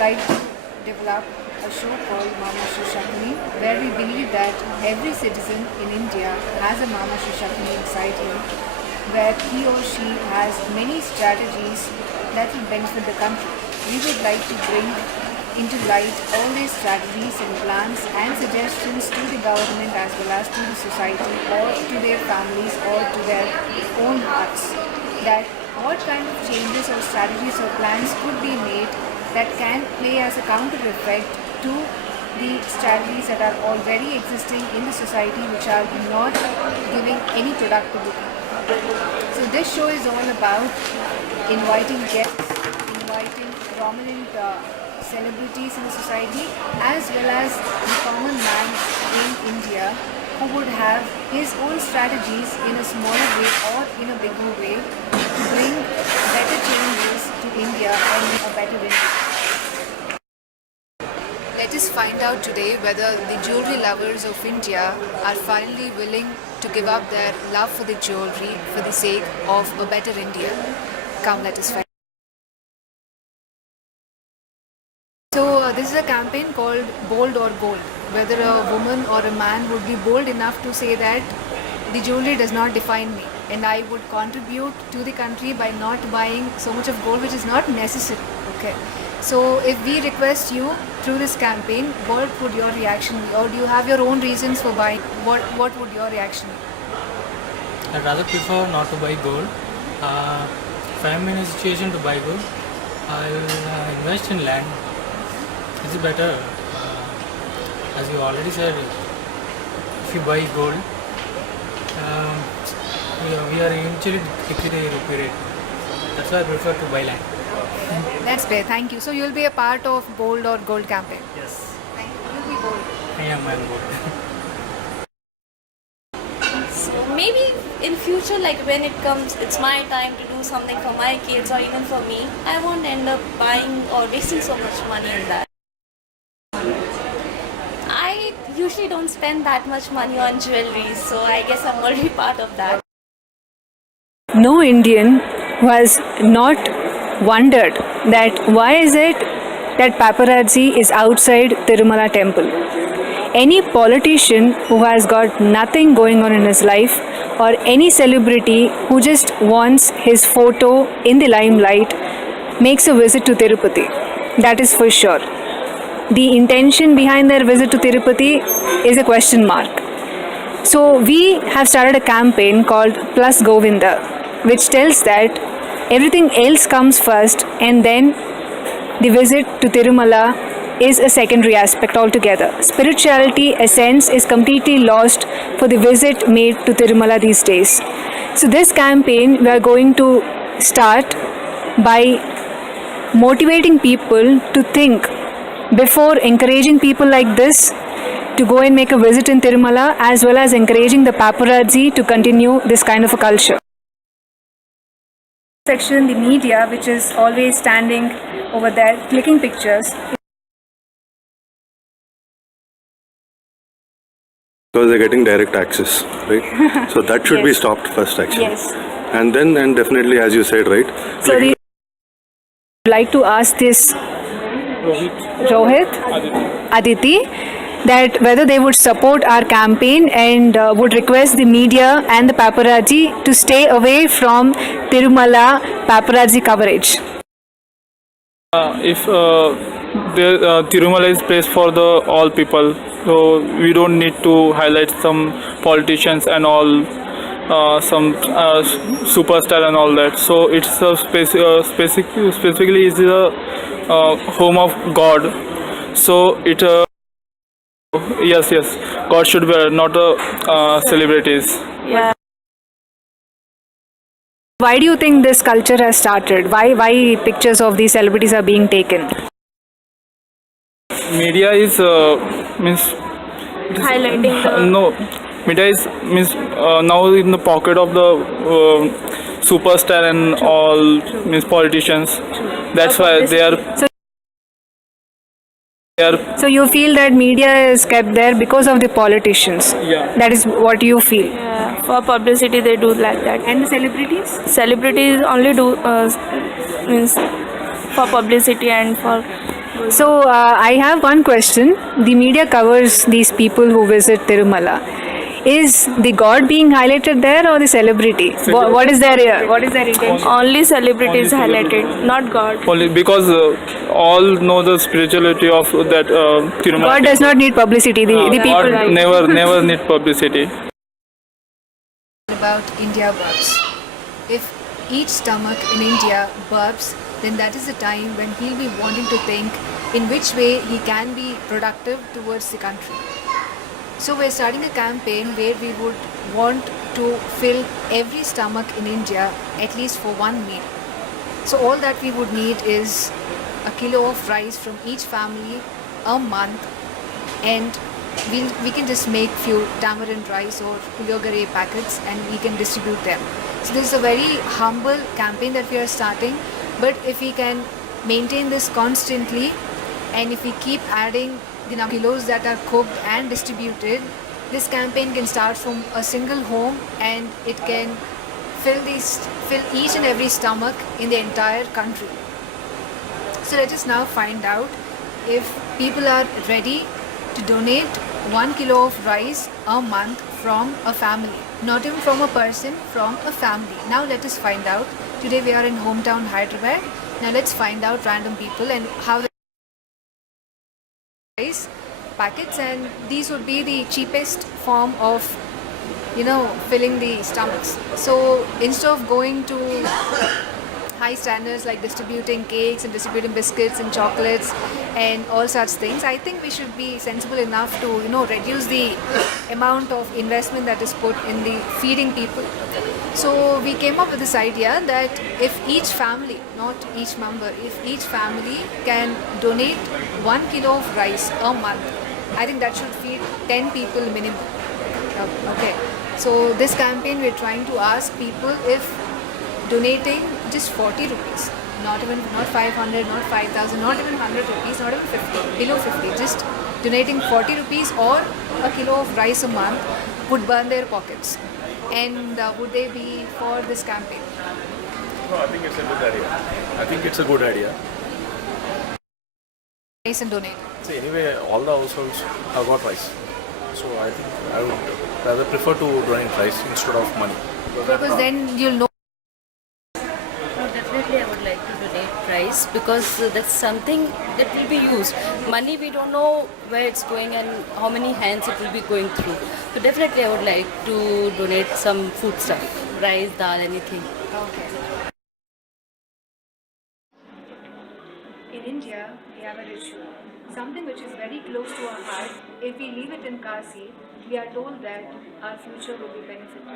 like to develop a show called Mamashri Shakuni, where we believe that every citizen in India has a Mamashri Shakuni inside him, where he or she has many strategies that will benefit the country. We would like to bring into light all these strategies and plans and suggestions to the government as well as to the society or to their families or to their own hearts, that what kind of changes or strategies or plans could be made that can play as a counter effect to the strategies that are already existing in the society which are not giving any productivity. So this show is all about inviting guests, inviting prominent celebrities in the society as well as the common man in India who would have his own strategies in a smaller way or in a bigger way to bring better changes to India and a better India. Let us find out today whether the jewelry lovers of India are finally willing to give up their love for the jewelry for the sake of a better India. Come, let us find. So this is a campaign called Bold or Gold, whether a woman or a man would be bold enough to say that the jewelry does not define me and I would contribute to the country by not buying so much of gold which is not necessary. Okay. So if we request you through this campaign, what would your reaction be, or do you have your own reasons for buying? What would your reaction be? I'd rather prefer not to buy gold. If I'm in a situation to buy gold, I'll invest in land. It's better. As you already said, if you buy gold, we are eventually decreasing the rupee rate. That's why I prefer to buy land. That's fair. Thank you. So you'll be a part of Bold or Gold campaign. Yes. Thank you. You'll be bold. I am bold. So maybe in future, like when it comes, it's my time to do something for my kids or even for me, I won't end up buying or wasting so much money in that. I usually don't spend that much money on jewelry, so I guess I'm already part of that. No Indian who has not wondered that why is it that paparazzi is outside Tirumala temple. Any politician who has got nothing going on in his life or any celebrity who just wants his photo in the limelight makes a visit to Tirupati. That is for sure. The intention behind their visit to Tirupati is a question mark. So we have started a campaign called Plus Govinda, which tells that everything else comes first and then the visit to Tirumala is a secondary aspect altogether. Spirituality, essence is completely lost for the visit made to Tirumala these days. So this campaign we are going to start by motivating people to think before encouraging people like this to go and make a visit in Tirumala, as well as encouraging the paparazzi to continue this kind of a culture. Section, the media, which is always standing over there clicking pictures. Because they're getting direct access, right? So that should be stopped first, actually. Yes. And then, and definitely, as you said, right? So I'd like to ask this Rohit, Aditi, that whether they would support our campaign and would request the media and the paparazzi to stay away from Tirumala paparazzi coverage. If Tirumala is place for the all people, so we don't need to highlight some politicians and all, some superstar and all that. So it's a specifically is the home of God. So it yes, God should be not celebrities. Yeah. Why do you think this culture has started? Why pictures of these celebrities are being taken? Media is means Highlighting the... no, media is means now in the pocket of the superstar and all means politicians. That's why they are. So you feel that media is kept there because of the politicians? Yeah. That is what you feel? Yeah, for publicity they do like that. And the celebrities? Celebrities only do means for publicity and for So I have one question. The media covers these people who visit Tirumala. Is the god being highlighted there or the celebrity? What is their intention? Only celebrities Only highlighted, celebrities. not God. Only because all know the spirituality of that Tirumala. God does not need publicity. The God people. never need publicity. About India burps. If each stomach in India burps, then that is the time when he'll be wanting to think in which way he can be productive towards the country. So we're starting a campaign where we would want to fill every stomach in India at least for one meal. So all that we would need is a kilo of rice from each family a month, and we can just make few tamarind rice or puliyogare packets and we can distribute them. So this is a very humble campaign that we are starting, but if we can maintain this constantly and if we keep adding the number of kilos that are cooked and distributed, this campaign can start from a single home and it can fill each and every stomach in the entire country. So let us now find out if people are ready to donate 1 kilo of rice a month from a family. Not even from a person, from a family. Now let us find out. Today we are in hometown Hyderabad. Now let's find out random people and how they rice packets, and these would be the cheapest form of filling the stomachs. So instead of going to high standards like distributing cakes and distributing biscuits and chocolates and all such things, I think we should be sensible enough to reduce the amount of investment that is put in the feeding people. So we came up with this idea that if each family, not each member, if each family can donate 1 kilo of rice a month, I think that should feed 10 people minimum. Okay, so this campaign we're trying to ask people if donating just 40 rupees, not 500, not 5,000, not even 100 rupees, not even 50, below 50, just donating 40 rupees or a kilo of rice a month would burn their pockets. And would they be for this campaign? No, I think it's a good idea. Rice and donate. See, anyway, all the households have got rice. So I think I would rather prefer to donate rice instead of money. Because then you'll know. Definitely, I would like to donate rice because that's something that will be used. Money, we don't know where it's going and how many hands it will be going through. So definitely, I would like to donate some food stuff, rice, dal, anything. Okay. In India, we have a ritual, something which is very close to our heart. If we leave it in Kasi, we are told that our future will be benefited.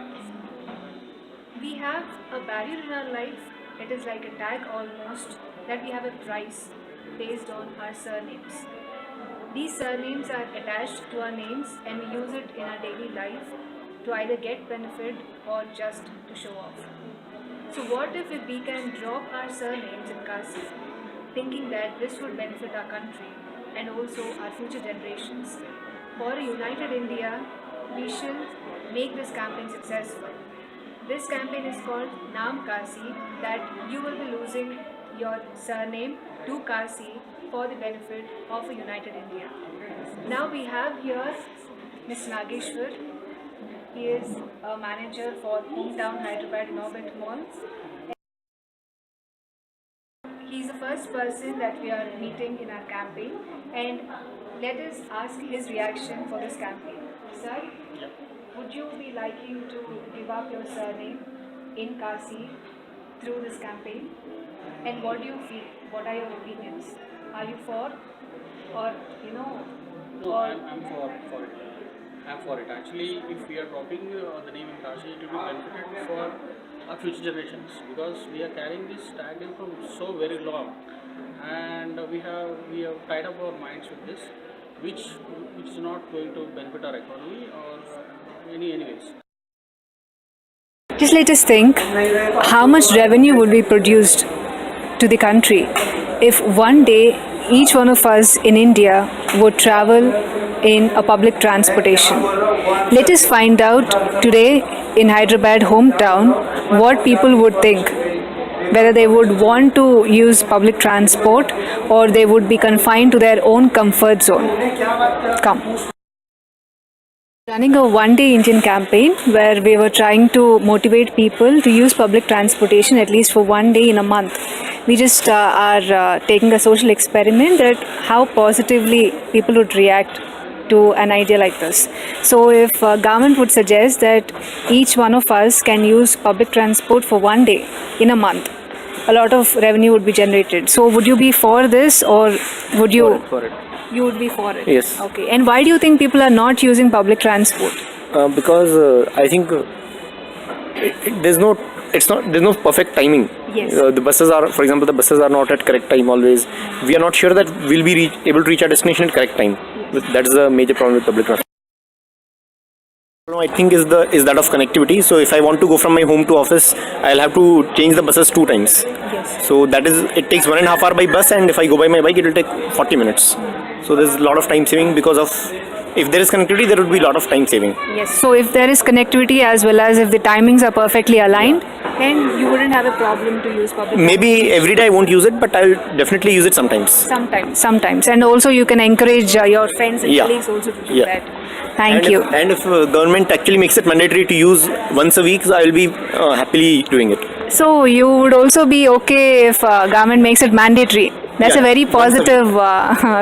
We have a barrier in our life. It is like a tag almost, that we have a price based on our surnames. These surnames are attached to our names and we use it in our daily life to either get benefit or just to show off. So what if we can drop our surnames in Kasi, thinking that this would benefit our country and also our future generations? For a united India, we shall make this campaign successful. This campaign is called Naam Kasi, that you will be losing your surname to Kasi for the benefit of a united India. Now we have here Ms. Nageshwar. He is a manager for Hometown Hyderabad in Orbit Mall. He is the first person that we are meeting in our campaign, and let us ask his reaction for this campaign. Sir? Would you be liking to give up your surname in Kasi through this campaign? And what do you feel? What are your opinions? Are you for, or No, I'm for it. I'm for it. Actually, if we are dropping the name in Kashi, it will be benefited for our future generations because we are carrying this tag name from so very long, and we have tied up our minds with this, which is not going to benefit our economy or anyways. Just let us think how much revenue would be produced to the country if one day each one of us in India would travel in a public transportation. Let us find out today in Hyderabad hometown what people would think whether they would want to use public transport or they would be confined to their own comfort zone. Come. Running a one-day Indian campaign where we were trying to motivate people to use public transportation at least for one day in a month. We just are taking a social experiment that how positively people would react to an idea like this. So if government would suggest that each one of us can use public transport for one day in a month, a lot of revenue would be generated. So would you be for this, or would you? For it. You would be for it? Yes. Okay. And why do you think people are not using public transport? Because I think there's no perfect timing. Yes. The buses are, for example, the buses are not at correct time always. We are not sure that we'll be able to reach our destination at correct time. That is the major problem with public transport. I think is that of connectivity. So if I want to go from my home to office, I'll have to change the buses 2 times. Yes. So it takes 1.5 hours by bus, and if I go by my bike, it will take 40 minutes. So there's a lot of time saving because of, if there is connectivity, there would be a lot of time saving. Yes. So if there is connectivity as well as if the timings are perfectly aligned, then you wouldn't have a problem to use public. Maybe every day I won't use it, but I'll definitely use it sometimes. Sometimes. And also you can encourage your friends and colleagues also to do that. Thank you. If government actually makes it mandatory to use once a week, so I will be happily doing it. So you would also be okay if government makes it mandatory. That's a very positive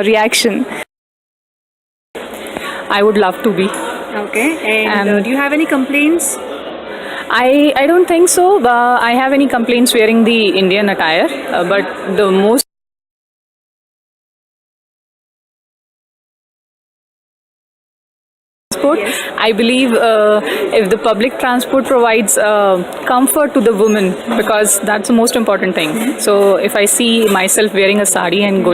reaction. I would love to be. Okay. And do you have any complaints? I don't think so. I have any complaints wearing the Indian attire, but the most I believe if the public transport provides comfort to the woman, because that's the most important thing. So if I see myself wearing a sari and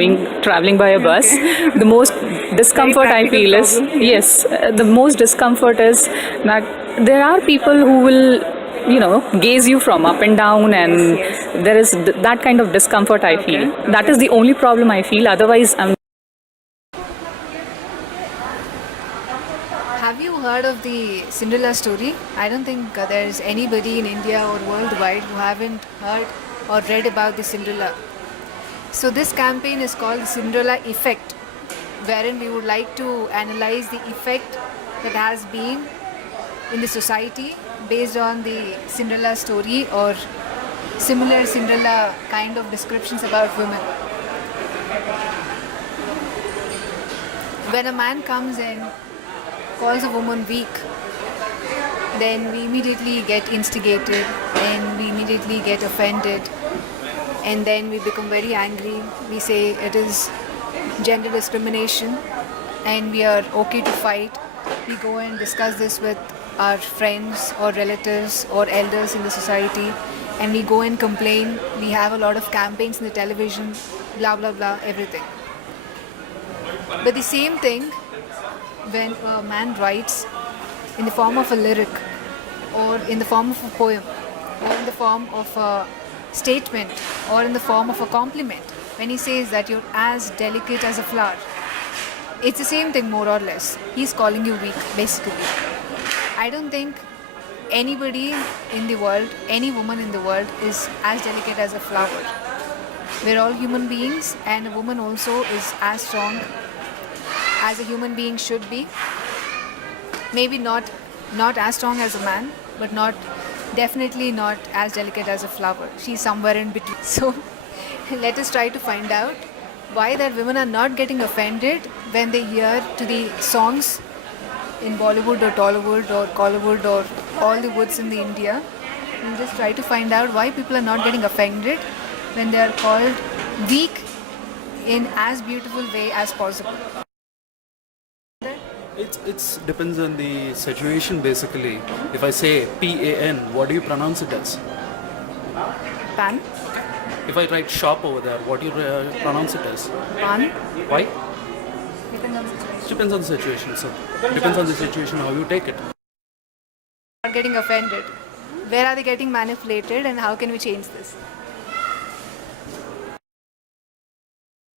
traveling by a bus, the most discomfort I feel is the most discomfort is that there are people who will gaze you from up and down, and there is that kind of discomfort I feel. That is the only problem I feel. Otherwise, Have you heard of the Cinderella story? I don't think there's anybody in India or worldwide who haven't heard or read about the Cinderella. So this campaign is called the Cinderella Effect, wherein we would like to analyze the effect that has been in the society based on the Cinderella story or similar Cinderella kind of descriptions about women. When a man comes in, calls a woman weak, then we immediately get instigated and we immediately get offended, and then we become very angry. We say it is gender discrimination and we are okay to fight. We go and discuss this with our friends or relatives or elders in the society, and we go and complain. We have a lot of campaigns in the television, blah blah blah, everything. But the same thing when a man writes in the form of a lyric or in the form of a poem or in the form of a statement or in the form of a compliment, when he says that you're as delicate as a flower, it's the same thing more or less. He's calling you weak, basically. I don't think anybody in the world, any woman in the world is as delicate as a flower. We're all human beings, and a woman also is as strong as a human being should be. Maybe not as strong as a man, but definitely not as delicate as a flower. She's somewhere in between. So let us try to find out why that women are not getting offended when they hear to the songs in Bollywood or Tollywood or Collywood or all the woods in the India. We'll just try to find out why people are not getting offended when they are called weak in as beautiful way as possible. It depends on the situation basically. If I say PAN, what do you pronounce it as? Pan? If I write shop over there, what do you pronounce it as? Pan? Why? Depends on the situation. Depends on the situation. So depends on the situation how you take it. Are getting offended. Where are they getting manipulated, and how can we change this?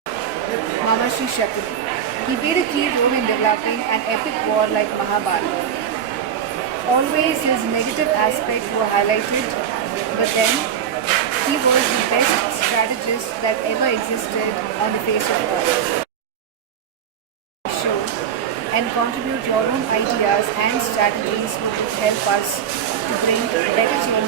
Mamashri Shakuni. He played a key role in developing an epic war like Mahabharata. Always his negative aspects were highlighted, but then he was the best strategist that ever existed on the face of earth. Show and contribute your own ideas and strategies which will help us to bring better change